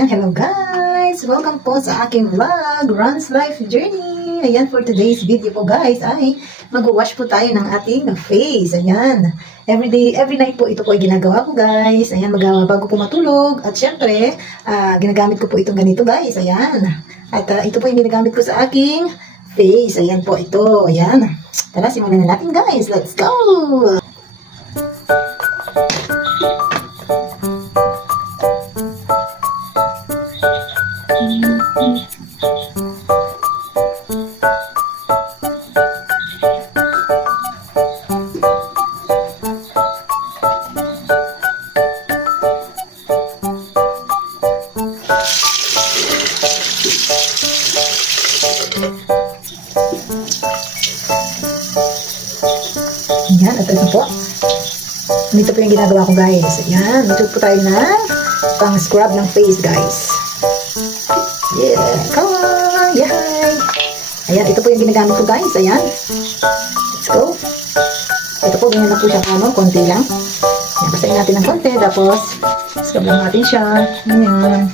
And hello guys! Welcome po sa aking vlog, Ron's Life Journey. Ayan, for today's video po guys ay mag-wash po tayo ng ating face. Ayan, every night po ito po ay ginagawa ko guys. Ayan, bago po matulog. At syempre, ginagamit ko po itong ganito guys. Ayan, at ito po yung ginagamit ko sa aking face. Ayan po ito. Ayan, tara simulan na natin guys. Let's go! Ayan, at ito po. Dito po yung ginagawa ko guys. Ayan, dito po tayo na pang scrub ng face guys. Yeah, come on, yay! Ayan, ito po yung ginagamit ko guys. Ayan, let's go. Ito po, ganyan lang po siya kamo, konti lang. Ayan, basahin natin ng konti, tapos scrub lang natin siya. Ayan.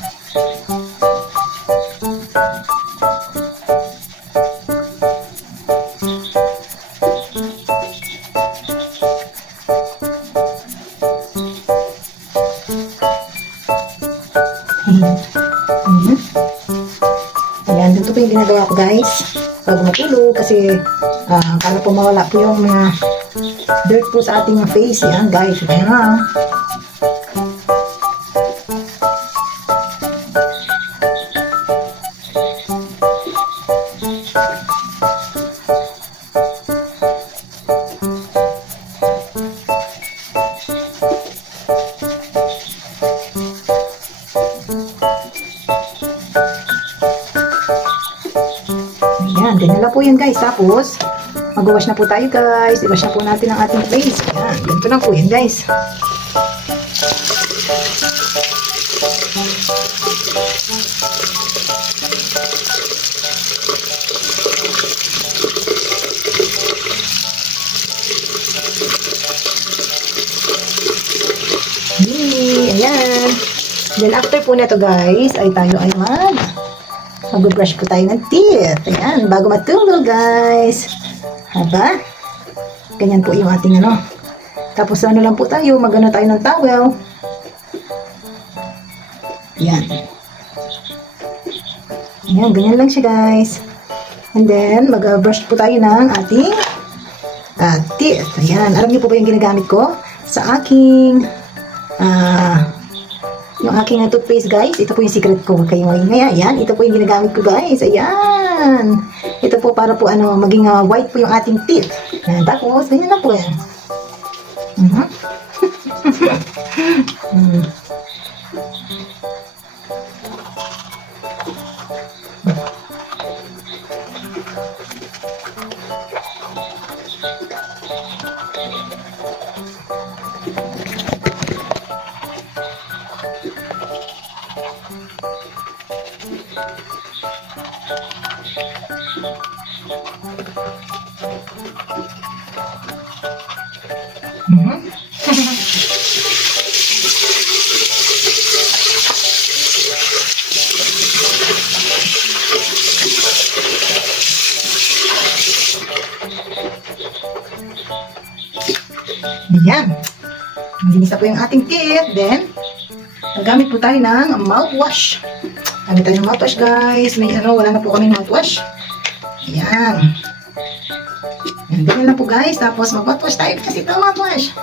Ayan, dito po yung ginagawa ko guys bago matulog kasi para po mawala po yung dirt po sa ating face. Yan guys, ayan. Ayan, ganyan lang po yan guys. Tapos, mag-wash na po tayo guys. I-wash na po natin ang ating face. Ayan, ganito lang po yan guys. Ayan. Then after po na to guys, ay tayo ay mag-brush po tayo ng teeth. Ayan, bago matulog guys. Haba? Ganyan po yung ating ano. Tapos ano lang po tayo, mag-ano tayo ng towel. Ayan. Ayan, ganyan lang siya guys. And then, mag-brush po tayo ng ating teeth. Ayan, alam niyo po ba yung ginagamit ko sa aking yung aking toothpaste guys? Ito po yung secret ko. Huwag kayong maingay. Ayan, ito po yung ginagamit ko guys. Ayan. Ito po para po ano, maging white po yung ating teeth. Ayan, tapos, ganyan na po yan. Ayan. Linis na po yung ating teeth. Then, nagamit po tayo ng mouthwash. Gamit tayo ng mouthwash guys. May ano, wala na po kami mouthwash. Ayan. Ayan, ganyan na po guys. Tapos mag-mouthwash tayo kasi ito mouthwash.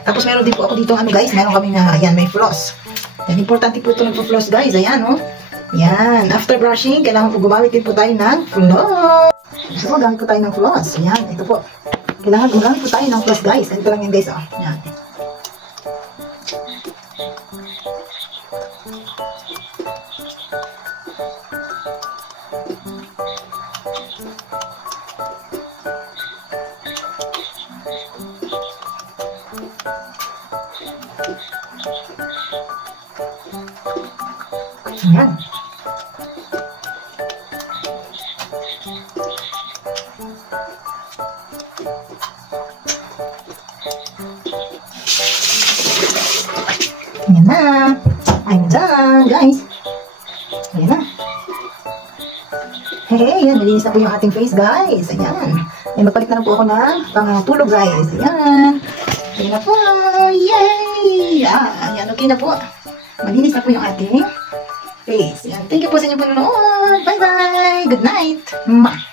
Tapos meron din po ako dito ano guys, meron kami na ayan, may floss. Yan, importante po ito nagpo-floss guys. Ayan oh. Yan, after brushing, kailangan po gumamit din po tayo ng floss. So, gamit po tayo ng floss. Yan, ito po. Kailangan gumamit po tayo ng floss guys. Ganito lang yan guys oh. Yan. Ayan. Ayan na. I'm done, guys. Ayan na. Hey, ayan. Nalinis na po yung ating face, guys. Ayan. Ayan, magpalit na lang po ako ng pang-tulog, guys. Ayan. Ayan na po. Yay! Ayan, okay na po. Malinis na po yung ating face. Ayan. Thank you po sa inyong panonood. Bye-bye. Good night. Mwah.